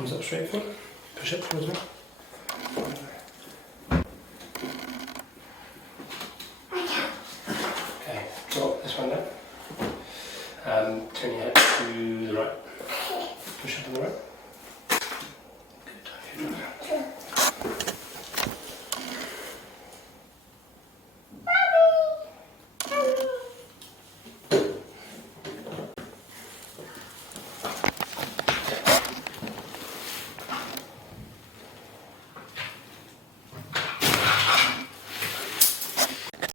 Comes up straight forward. Push it towards me. Okay, drop this one down. Turn your head to the right. Push up on the right.